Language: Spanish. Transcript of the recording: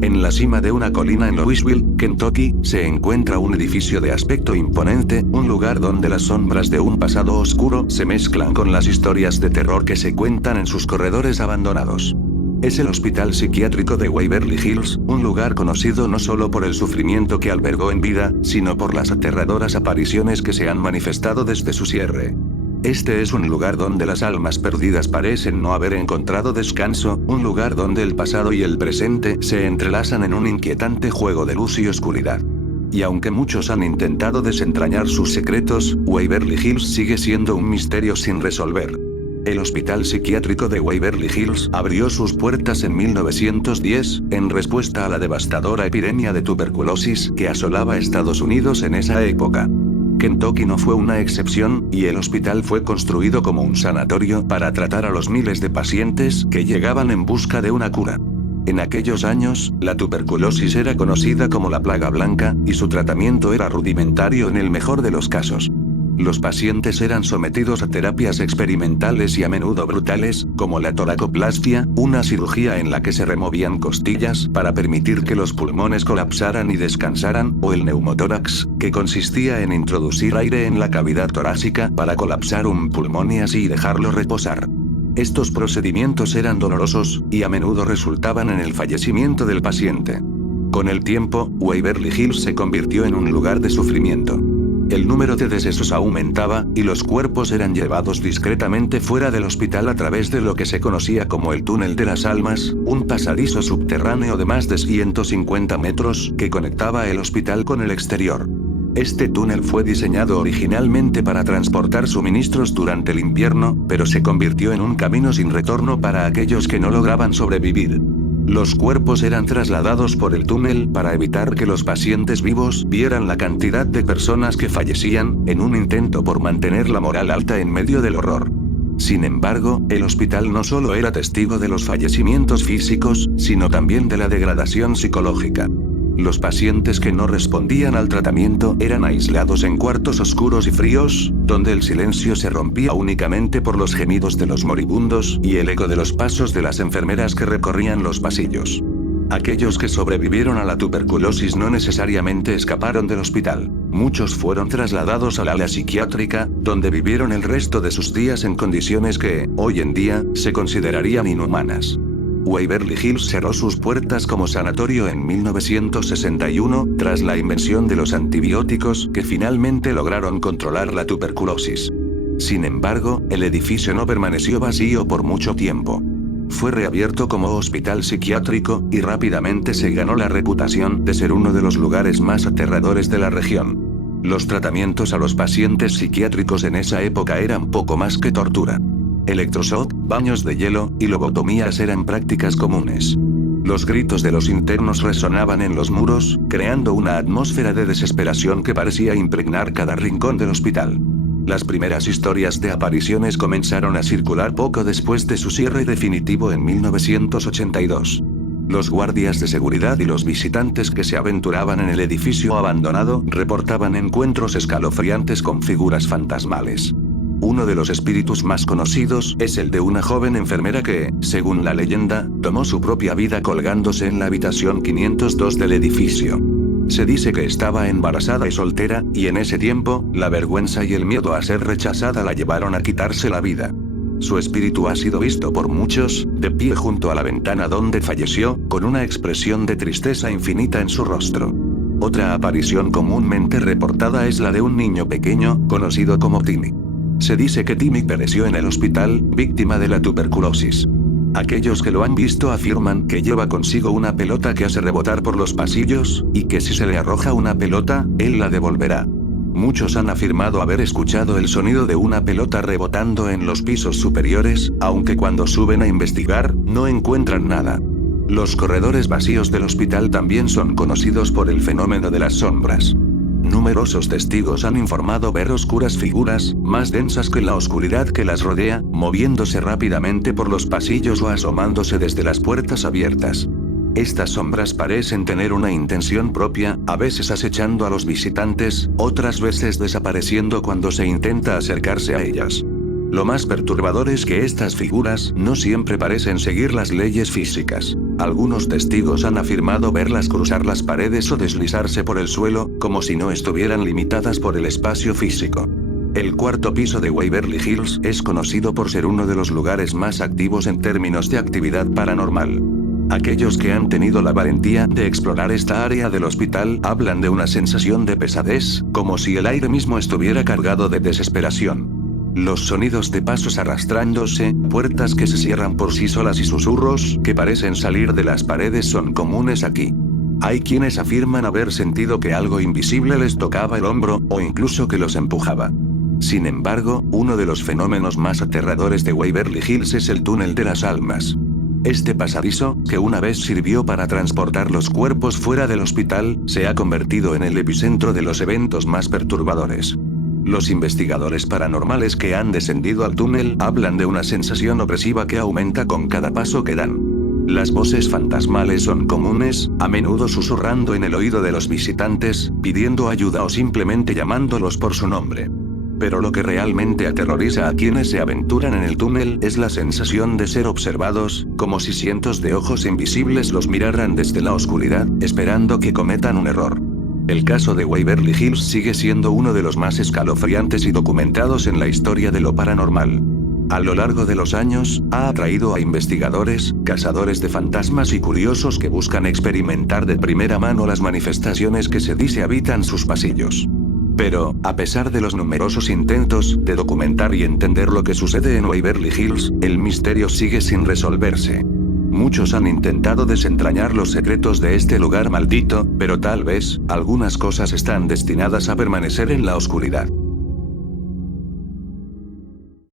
En la cima de una colina en Louisville, Kentucky, se encuentra un edificio de aspecto imponente, un lugar donde las sombras de un pasado oscuro se mezclan con las historias de terror que se cuentan en sus corredores abandonados. Es el Hospital Psiquiátrico de Waverly Hills, un lugar conocido no solo por el sufrimiento que albergó en vida, sino por las aterradoras apariciones que se han manifestado desde su cierre. Este es un lugar donde las almas perdidas parecen no haber encontrado descanso, un lugar donde el pasado y el presente se entrelazan en un inquietante juego de luz y oscuridad. Y aunque muchos han intentado desentrañar sus secretos, Waverly Hills sigue siendo un misterio sin resolver. El Hospital Psiquiátrico de Waverly Hills abrió sus puertas en 1910, en respuesta a la devastadora epidemia de tuberculosis que asolaba Estados Unidos en esa época. Kentucky no fue una excepción, y el hospital fue construido como un sanatorio para tratar a los miles de pacientes que llegaban en busca de una cura. En aquellos años, la tuberculosis era conocida como la plaga blanca, y su tratamiento era rudimentario en el mejor de los casos. Los pacientes eran sometidos a terapias experimentales y a menudo brutales, como la toracoplastia, una cirugía en la que se removían costillas para permitir que los pulmones colapsaran y descansaran, o el neumotórax, que consistía en introducir aire en la cavidad torácica para colapsar un pulmón y así dejarlo reposar. Estos procedimientos eran dolorosos, y a menudo resultaban en el fallecimiento del paciente. Con el tiempo, Waverly Hills se convirtió en un lugar de sufrimiento. El número de decesos aumentaba, y los cuerpos eran llevados discretamente fuera del hospital a través de lo que se conocía como el Túnel de las Almas, un pasadizo subterráneo de más de 150 metros que conectaba el hospital con el exterior. Este túnel fue diseñado originalmente para transportar suministros durante el invierno, pero se convirtió en un camino sin retorno para aquellos que no lograban sobrevivir. Los cuerpos eran trasladados por el túnel para evitar que los pacientes vivos vieran la cantidad de personas que fallecían, en un intento por mantener la moral alta en medio del horror. Sin embargo, el hospital no solo era testigo de los fallecimientos físicos, sino también de la degradación psicológica. Los pacientes que no respondían al tratamiento eran aislados en cuartos oscuros y fríos, donde el silencio se rompía únicamente por los gemidos de los moribundos y el eco de los pasos de las enfermeras que recorrían los pasillos. Aquellos que sobrevivieron a la tuberculosis no necesariamente escaparon del hospital. Muchos fueron trasladados al ala psiquiátrica, donde vivieron el resto de sus días en condiciones que, hoy en día, se considerarían inhumanas. Waverly Hills cerró sus puertas como sanatorio en 1961, tras la invención de los antibióticos que finalmente lograron controlar la tuberculosis. Sin embargo, el edificio no permaneció vacío por mucho tiempo. Fue reabierto como hospital psiquiátrico, y rápidamente se ganó la reputación de ser uno de los lugares más aterradores de la región. Los tratamientos a los pacientes psiquiátricos en esa época eran poco más que tortura. Electroshock, baños de hielo, y lobotomías eran prácticas comunes. Los gritos de los internos resonaban en los muros, creando una atmósfera de desesperación que parecía impregnar cada rincón del hospital. Las primeras historias de apariciones comenzaron a circular poco después de su cierre definitivo en 1982. Los guardias de seguridad y los visitantes que se aventuraban en el edificio abandonado reportaban encuentros escalofriantes con figuras fantasmales. Uno de los espíritus más conocidos es el de una joven enfermera que, según la leyenda, tomó su propia vida colgándose en la habitación 502 del edificio. Se dice que estaba embarazada y soltera, y en ese tiempo, la vergüenza y el miedo a ser rechazada la llevaron a quitarse la vida. Su espíritu ha sido visto por muchos, de pie junto a la ventana donde falleció, con una expresión de tristeza infinita en su rostro. Otra aparición comúnmente reportada es la de un niño pequeño, conocido como Timmy. Se dice que Timmy pereció en el hospital, víctima de la tuberculosis. Aquellos que lo han visto afirman que lleva consigo una pelota que hace rebotar por los pasillos, y que si se le arroja una pelota, él la devolverá. Muchos han afirmado haber escuchado el sonido de una pelota rebotando en los pisos superiores, aunque cuando suben a investigar, no encuentran nada. Los corredores vacíos del hospital también son conocidos por el fenómeno de las sombras. Numerosos testigos han informado ver oscuras figuras, más densas que la oscuridad que las rodea, moviéndose rápidamente por los pasillos o asomándose desde las puertas abiertas. Estas sombras parecen tener una intención propia, a veces acechando a los visitantes, otras veces desapareciendo cuando se intenta acercarse a ellas. Lo más perturbador es que estas figuras no siempre parecen seguir las leyes físicas. Algunos testigos han afirmado verlas cruzar las paredes o deslizarse por el suelo, como si no estuvieran limitadas por el espacio físico. El cuarto piso de Waverly Hills es conocido por ser uno de los lugares más activos en términos de actividad paranormal. Aquellos que han tenido la valentía de explorar esta área del hospital hablan de una sensación de pesadez, como si el aire mismo estuviera cargado de desesperación. Los sonidos de pasos arrastrándose, puertas que se cierran por sí solas y susurros que parecen salir de las paredes son comunes aquí. Hay quienes afirman haber sentido que algo invisible les tocaba el hombro, o incluso que los empujaba. Sin embargo, uno de los fenómenos más aterradores de Waverly Hills es el túnel de las almas. Este pasadizo, que una vez sirvió para transportar los cuerpos fuera del hospital, se ha convertido en el epicentro de los eventos más perturbadores. Los investigadores paranormales que han descendido al túnel hablan de una sensación opresiva que aumenta con cada paso que dan. Las voces fantasmales son comunes, a menudo susurrando en el oído de los visitantes, pidiendo ayuda o simplemente llamándolos por su nombre. Pero lo que realmente aterroriza a quienes se aventuran en el túnel es la sensación de ser observados, como si cientos de ojos invisibles los miraran desde la oscuridad, esperando que cometan un error. El caso de Waverly Hills sigue siendo uno de los más escalofriantes y documentados en la historia de lo paranormal. A lo largo de los años, ha atraído a investigadores, cazadores de fantasmas y curiosos que buscan experimentar de primera mano las manifestaciones que se dice habitan sus pasillos. Pero, a pesar de los numerosos intentos de documentar y entender lo que sucede en Waverly Hills, el misterio sigue sin resolverse. Muchos han intentado desentrañar los secretos de este lugar maldito, pero tal vez, algunas cosas están destinadas a permanecer en la oscuridad.